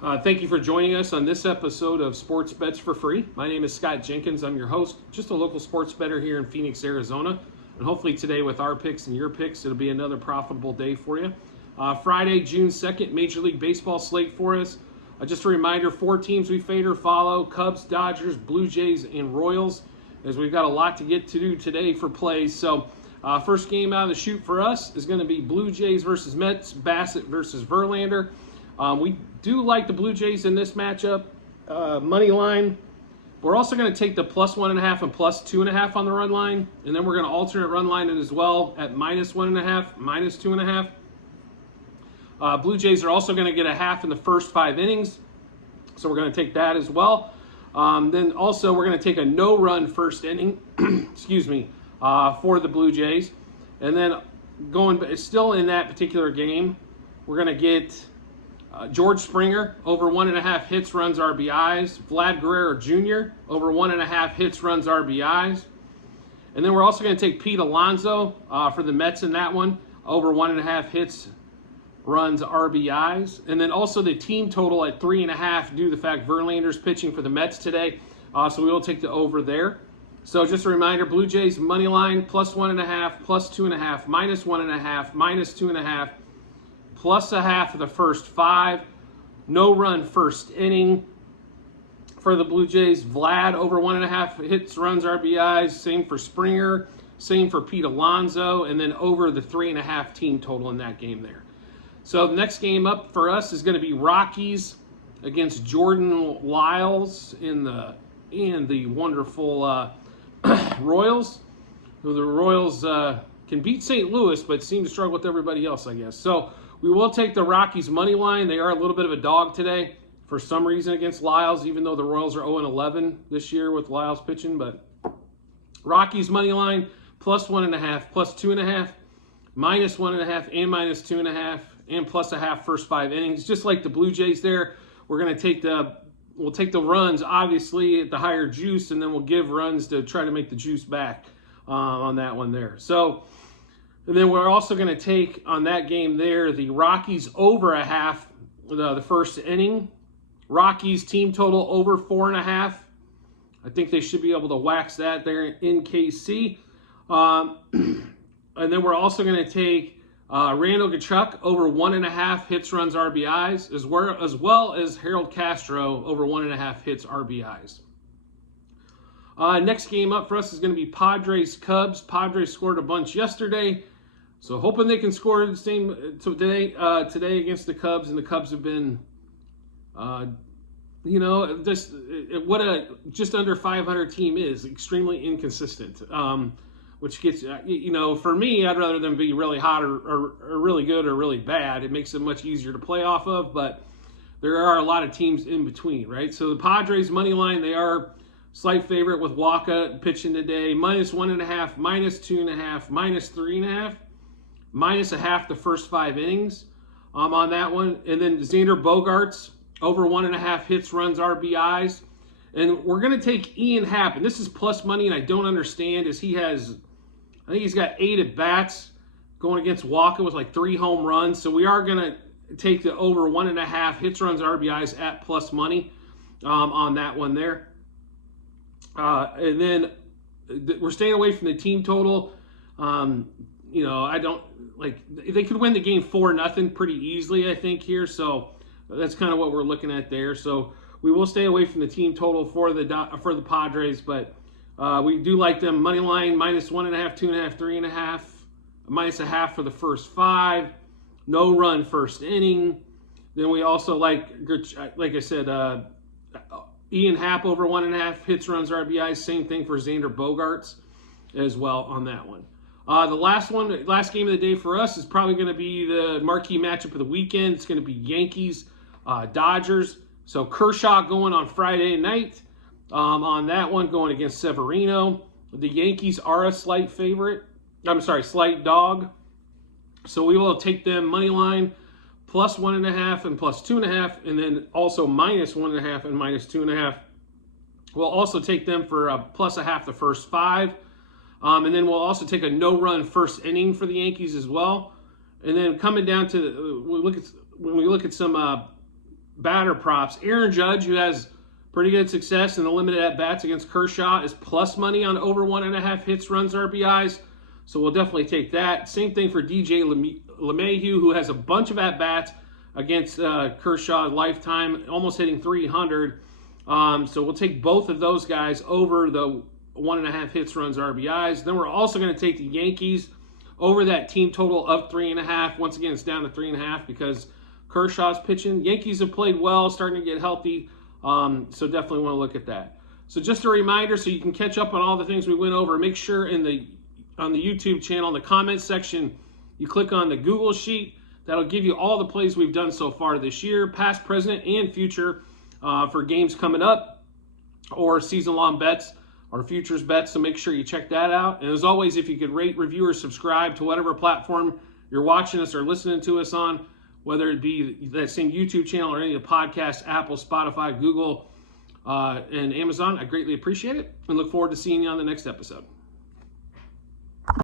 Thank you for joining us on this episode of Sports Bets for Free. My name is Scott Jenkins. I'm your host, just a local sports bettor here in Phoenix, Arizona. And hopefully today with our picks and your picks, it'll be another profitable day for you. Friday, June 2nd, Major League Baseball slate for us. Just a reminder, 4 teams we fade or follow: Cubs, Dodgers, Blue Jays, and Royals, as we've got a lot to get to do today for plays. So first game out of the chute for us is going to be Blue Jays versus Mets, Bassett versus Verlander. We do like the Blue Jays in this matchup. Money line. We're also going to take the +1.5 and +2.5 on the run line. And then we're going to alternate run line it as well at -1.5, -2.5. Blue Jays are also going to get a half in the first 5 innings. So we're going to take that as well. Then also we're going to take a no-run first inning, for the Blue Jays. And then still in that particular game, we're going to get George Springer over 1.5 hits, runs, RBIs. Vlad Guerrero Jr. over 1.5 hits, runs, RBIs. And then we're also going to take Pete Alonso for the Mets in that one, over 1.5 hits, runs, RBIs. And then also the team total at 3.5 due to the fact Verlander's pitching for the Mets today. So we will take the over there. So just a reminder, Blue Jays money line +1.5, +2.5, -1.5, -2.5. +0.5 of the first 5. No run first inning for the Blue Jays. Vlad over 1.5 hits, runs, RBIs. Same for Springer. Same for Pete Alonso. And then over the 3.5 team total in that game there. So the next game up for us is going to be Rockies against Jordan Lyles in the wonderful Royals. Who the Royals can beat St. Louis, but seem to struggle with everybody else, I guess. So we will take the Rockies money line. They are a little bit of a dog today for some reason against Lyles, even though the Royals are 0-11 this year with Lyles pitching. But Rockies money line +1.5, +2.5, -1.5, and -2.5, and +0.5 first 5 innings. Just like the Blue Jays there, we're going to take we'll take the runs, obviously, at the higher juice, and then we'll give runs to try to make the juice back on that one there. So, and then we're also going to take on that game there the Rockies over 0.5 the first inning. Rockies team total over 4.5. I think they should be able to wax that there in KC. And then we're also going to take Randall Tkachuk over 1.5 hits, runs, RBIs, as well as Harold Castro over 1.5 hits, RBIs. Next game up for us is going to be Padres-Cubs. Padres scored a bunch yesterday, so hoping they can score the same today against the Cubs. And the Cubs have been, what a just under 500 team is, extremely inconsistent. Which gets, for me, I'd rather them be really hot or really good or really bad. It makes it much easier to play off of, but there are a lot of teams in between, right? So the Padres money line, they are slight favorite with Waka pitching today, -1.5, -2.5, -3.5, -0.5 the first 5 innings on that one. And then Xander Bogaerts over 1.5 hits, runs, RBIs. And we're going to take Ian Happ, and this is plus money, and I don't understand, as I think he's got 8 at bats going against Waka with like 3 home runs. So we are going to take the over 1.5 hits, runs, RBIs at plus money on that one there. And then we're staying away from the team total. I don't like, they could win the game 4-0 pretty easily, I think, here. So that's kind of what we're looking at there. So we will stay away from the team total for the Padres, but we do like them money line -1.5, 2.5, 3.5, -0.5 for the first 5, no run first inning. Then we also like I said, Ian Happ over 1.5 hits, runs, RBIs. Same thing for Xander Bogaerts as well on that one. The last game of the day for us is probably going to be the marquee matchup of the weekend. It's going to be Yankees, Dodgers. So Kershaw going on Friday night on that one, going against Severino. The Yankees are a slight dog. So we will take them money line +1.5 and +2.5, and then also -1.5 and -2.5. We'll also take them for a +0.5 the first 5. And then we'll also take a no-run first inning for the Yankees as well. And then coming down to when we look at some batter props. Aaron Judge, who has pretty good success in the limited at-bats against Kershaw, is plus money on over 1.5 hits, runs, RBIs. So we'll definitely take that. Same thing for DJ LeMahieu, who has a bunch of at-bats against Kershaw lifetime, almost hitting 300. So we'll take both of those guys over the 1.5 hits, runs, RBIs. Then we're also going to take the Yankees over that team total of 3.5. Once again, it's down to 3.5 because Kershaw's pitching. Yankees have played well, starting to get healthy. So definitely want to look at that. So just a reminder, so you can catch up on all the things we went over, make sure on the YouTube channel, in the comments section, you click on the Google Sheet. That'll give you all the plays we've done so far this year, past, present, and future, for games coming up, or season-long bets, or futures bets. So make sure you check that out. And as always, if you could rate, review, or subscribe to whatever platform you're watching us or listening to us on, whether it be that same YouTube channel or any of the podcasts, Apple, Spotify, Google, and Amazon, I greatly appreciate it, and look forward to seeing you on the next episode.